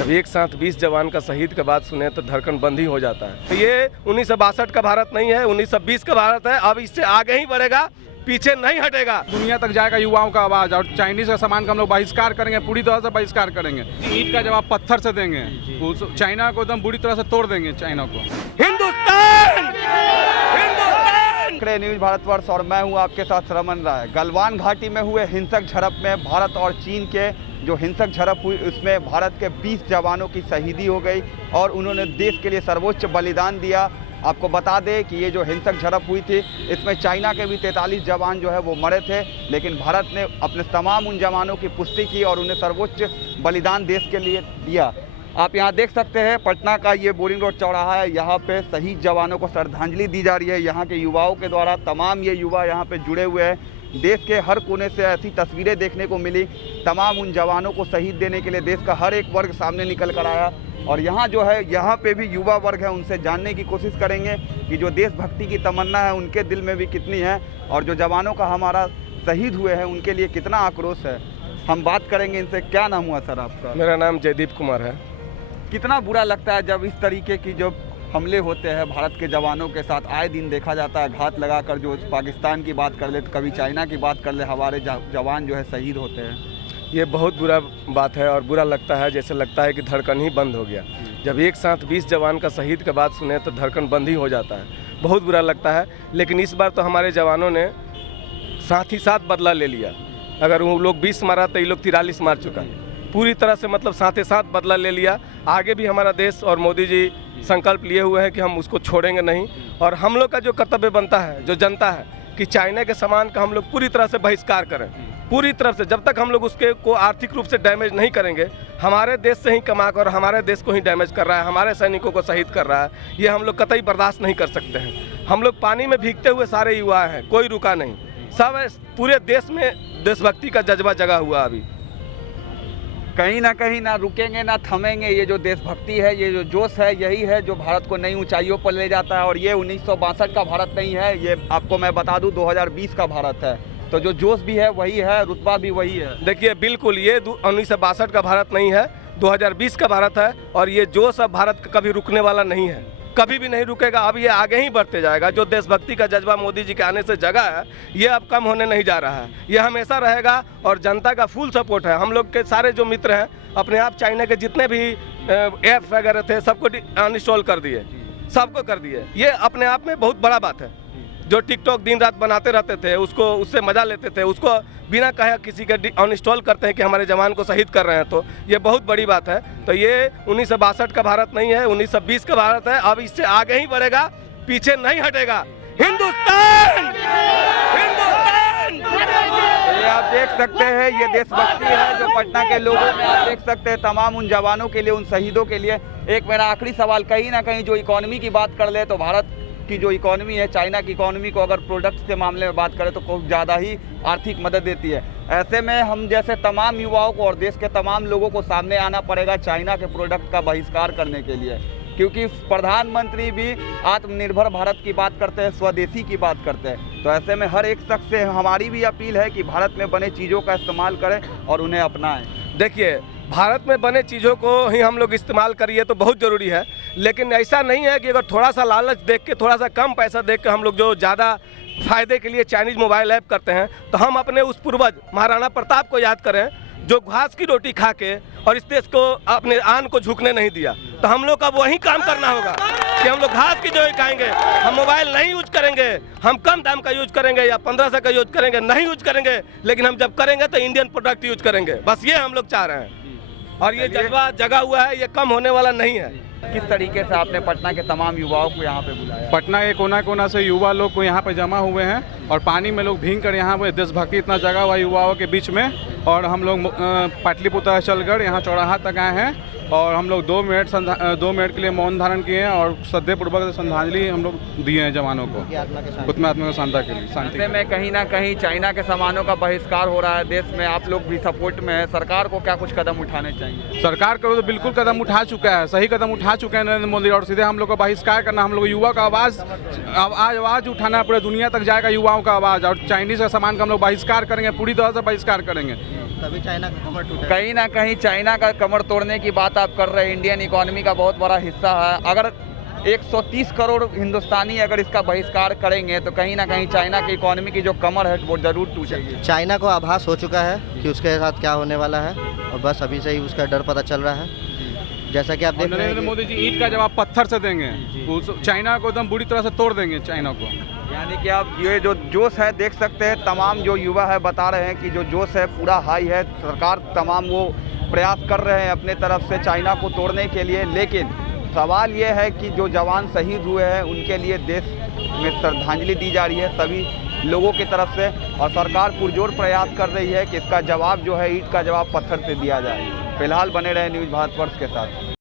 जब एक साथ 20 जवान का शहीद के बाद सुने तो धड़कन बंद ही हो जाता है। तो ये 1962 का भारत नहीं है, 1920 का भारत है। अब इससे आगे ही बढ़ेगा, पीछे नहीं हटेगा। दुनिया तक जाएगा युवाओं का आवाज। और चाइनीज का सामान का हम लोग बहिष्कार करेंगे, पूरी तरह से बहिष्कार करेंगे। ईद का जवाब पत्थर से देंगे, चाइना को एकदम बुरी तरह से तोड़ देंगे। चाइना को हिंदुस्तान न्यूज भारतवर्ष और मैं हूं आपके साथ रमन राय। गलवान घाटी में हुए हिंसक झड़प में भारत और चीन के जो हिंसक झड़प हुई उसमें भारत के 20 जवानों की शहीदी हो गई और उन्होंने देश के लिए सर्वोच्च बलिदान दिया। आपको बता दें कि ये जो हिंसक झड़प हुई थी इसमें चाइना के भी 43 जवान जो है वो मरे थे, लेकिन भारत ने अपने तमाम उन जवानों की पुष्टि की और उन्हें सर्वोच्च बलिदान देश के लिए दिया। आप यहाँ देख सकते हैं पटना का ये बोरिंग रोड चौराहा है। यहाँ पे शहीद जवानों को श्रद्धांजलि दी जा रही है यहाँ के युवाओं के द्वारा। तमाम ये युवा यहाँ पे जुड़े हुए हैं। देश के हर कोने से ऐसी तस्वीरें देखने को मिली। तमाम उन जवानों को शहीद देने के लिए देश का हर एक वर्ग सामने निकल कर आया। और यहाँ जो है यहाँ पे भी युवा वर्ग है, उनसे जानने की कोशिश करेंगे कि जो देशभक्ति की तमन्ना है उनके दिल में भी कितनी है और जो जवानों का हमारा शहीद हुए हैं उनके लिए कितना आक्रोश है। हम बात करेंगे इनसे। क्या नाम हुआ सर आपका? मेरा नाम जयदीप कुमार है। कितना बुरा लगता है जब इस तरीके की जो हमले होते हैं भारत के जवानों के साथ? आए दिन देखा जाता है घात लगाकर, जो पाकिस्तान की बात कर ले तो कभी चाइना की बात कर ले, हमारे जवान जो है शहीद होते हैं। ये बहुत बुरा बात है और बुरा लगता है, जैसे लगता है कि धड़कन ही बंद हो गया। जब एक साथ 20 जवान का शहीद के बाद सुने तो धड़कन बंद ही हो जाता है। बहुत बुरा लगता है, लेकिन इस बार तो हमारे जवानों ने साथ ही साथ बदला ले लिया। अगर वो लोग 20 मारा तो ये लोग 43 मार चुका है। पूरी तरह से मतलब साथ ही साथ बदला ले लिया। आगे भी हमारा देश और मोदी जी संकल्प लिए हुए हैं कि हम उसको छोड़ेंगे नहीं। और हम लोग का जो कर्तव्य बनता है, जो जनता है, कि चाइना के सामान का हम लोग पूरी तरह से बहिष्कार करें। पूरी तरफ से जब तक हम लोग उसके को आर्थिक रूप से डैमेज नहीं करेंगे, हमारे देश से ही कमा कर हमारे देश को ही डैमेज कर रहा है, हमारे सैनिकों को शहीद कर रहा है, ये हम लोग कतई बर्दाश्त नहीं कर सकते हैं। हम लोग पानी में भीगते हुए सारे युवा हैं, कोई रुका नहीं। सब पूरे देश में देशभक्ति का जज्बा जगा हुआ। अभी कहीं ना रुकेंगे ना थमेंगे। ये जो देशभक्ति है, ये जो जोश है, यही है जो भारत को नई ऊंचाइयों पर ले जाता है। और ये 1962 का भारत नहीं है, ये आपको मैं बता दूं 2020 का भारत है। तो जो जोश भी है वही है, रुतबा भी वही है। देखिए बिल्कुल ये 1962 का भारत नहीं है, 2020 का भारत है। और ये जोश अब भारत का कभी रुकने वाला नहीं है, कभी भी नहीं रुकेगा। अब ये आगे ही बढ़ते जाएगा। जो देशभक्ति का जज्बा मोदी जी के आने से जगा है, ये अब कम होने नहीं जा रहा है, ये हमेशा रहेगा। और जनता का फुल सपोर्ट है। हम लोग के सारे जो मित्र हैं अपने आप चाइना के जितने भी ऐप वगैरह थे सबको अनइंस्टॉल कर दिए, सबको कर दिए। ये अपने आप में बहुत बड़ा बात है। जो टिकटॉक दिन रात बनाते रहते थे उसको, उससे मजा लेते थे, उसको बिना कहे किसी के अनइंस्टॉल करते हैं कि हमारे जवान को शहीद कर रहे हैं, तो ये बहुत बड़ी बात है। तो ये 1962 का भारत नहीं है, 1920 का भारत है। अब इससे आगे ही बढ़ेगा, पीछे नहीं हटेगा। हिंदुस्तान ये आप देख सकते हैं, ये देशभक्ति है जो पटना के लोगों में आप देख सकते हैं। तमाम उन जवानों के लिए, उन शहीदों के लिए। एक मेरा आखिरी सवाल, कहीं ना कहीं जो इकोनॉमी की बात कर ले तो भारत की जो इकोनॉमी है, चाइना की इकोनॉमी को अगर प्रोडक्ट्स के मामले में बात करें तो बहुत ज़्यादा ही आर्थिक मदद देती है। ऐसे में हम जैसे तमाम युवाओं को और देश के तमाम लोगों को सामने आना पड़ेगा चाइना के प्रोडक्ट का बहिष्कार करने के लिए, क्योंकि प्रधानमंत्री भी आत्मनिर्भर भारत की बात करते हैं, स्वदेशी की बात करते हैं। तो ऐसे में हर एक शख्स से हमारी भी अपील है कि भारत में बने चीज़ों का इस्तेमाल करें और उन्हें अपनाएं। देखिए भारत में बने चीज़ों को ही हम लोग इस्तेमाल करिए तो बहुत ज़रूरी है, लेकिन ऐसा नहीं है कि अगर थोड़ा सा लालच देख के, थोड़ा सा कम पैसा देख के हम लोग जो ज़्यादा फ़ायदे के लिए चाइनीज़ मोबाइल ऐप करते हैं, तो हम अपने उस पूर्वज महाराणा प्रताप को याद करें जो घास की रोटी खा के और इस देश को अपने आन को झुकने नहीं दिया। तो हम लोग का वही काम करना होगा कि हम लोग घास की जो खाएंगे, हम मोबाइल नहीं यूज करेंगे, हम कम दाम का यूज करेंगे या 1500 का यूज करेंगे, नहीं यूज करेंगे, लेकिन हम जब करेंगे तो इंडियन प्रोडक्ट यूज करेंगे। बस ये हम लोग चाह रहे हैं और ये जज्बा जगा हुआ है, ये कम होने वाला नहीं है। किस तरीके से आपने पटना के तमाम युवाओं को यहाँ पे बुलाया? पटना के कोना कोना से युवा लोग को यहाँ पे जमा हुए हैं और पानी में लोग भीग कर यहाँ पे देशभक्ति इतना जगा हुआ युवाओं के बीच में। और हम लोग पाटलिपुत्र चलकर यहाँ चौराहा तक आए हैं और हम लोग 2 मिनट के लिए मौन धारण किए हैं और श्रद्धापूर्वक श्रद्धांजलि हम लोग दिए हैं जवानों को, उत्तम आत्मा शांति के लिए। शांति में कहीं ना कहीं चाइना के सामानों का बहिष्कार हो रहा है देश में, आप लोग भी सपोर्ट में है। सरकार को क्या कुछ कदम उठाने चाहिए? सरकार को तो बिल्कुल कदम उठा चुका है, सही कदम उठा चुके हैं नरेंद्र मोदी। और सीधे हम लोग को बहिष्कार करना, हम लोग युवा का आवाज़ उठाना है, पूरे दुनिया तक जाएगा युवाओं का आवाज़। और चाइनीज़ का सामान का हम लोग बहिष्कार करेंगे, पूरी तरह से बहिष्कार करेंगे। तभी चाइना का कमर टूटा। कहीं ना कहीं चाइना का कमर तोड़ने की बात आप कर रहे हैं। इंडियन इकोनॉमी का बहुत बड़ा हिस्सा है। अगर 130 करोड़ हिंदुस्तानी अगर इसका बहिष्कार करेंगे तो कहीं ना कहीं चाइना की इकोनॉमी की जो कमर है वो जरूर टूटेगी। चाइना को आभास हो चुका है कि उसके साथ क्या होने वाला है, और बस अभी से ही उसका डर पता चल रहा है। जैसा कि आप देख रहे हैं नरेंद्र कि मोदी जी ईंट का जवाब पत्थर से देंगे, उस चाइना को एकदम बुरी तरह से तोड़ देंगे चाइना को। यानी कि आप ये जो जोश है देख सकते हैं, तमाम जो युवा है बता रहे हैं कि जो जोश है पूरा हाई है। सरकार तमाम वो प्रयास कर रहे हैं अपने तरफ से चाइना को तोड़ने के लिए, लेकिन सवाल ये है कि जो जवान शहीद हुए हैं उनके लिए देश में श्रद्धांजलि दी जा रही है सभी लोगों की तरफ से, और सरकार पुरजोर प्रयास कर रही है कि इसका जवाब जो है ईंट का जवाब पत्थर से दिया जाए। फिलहाल बने रहे न्यूज़ भारतवर्ष के साथ।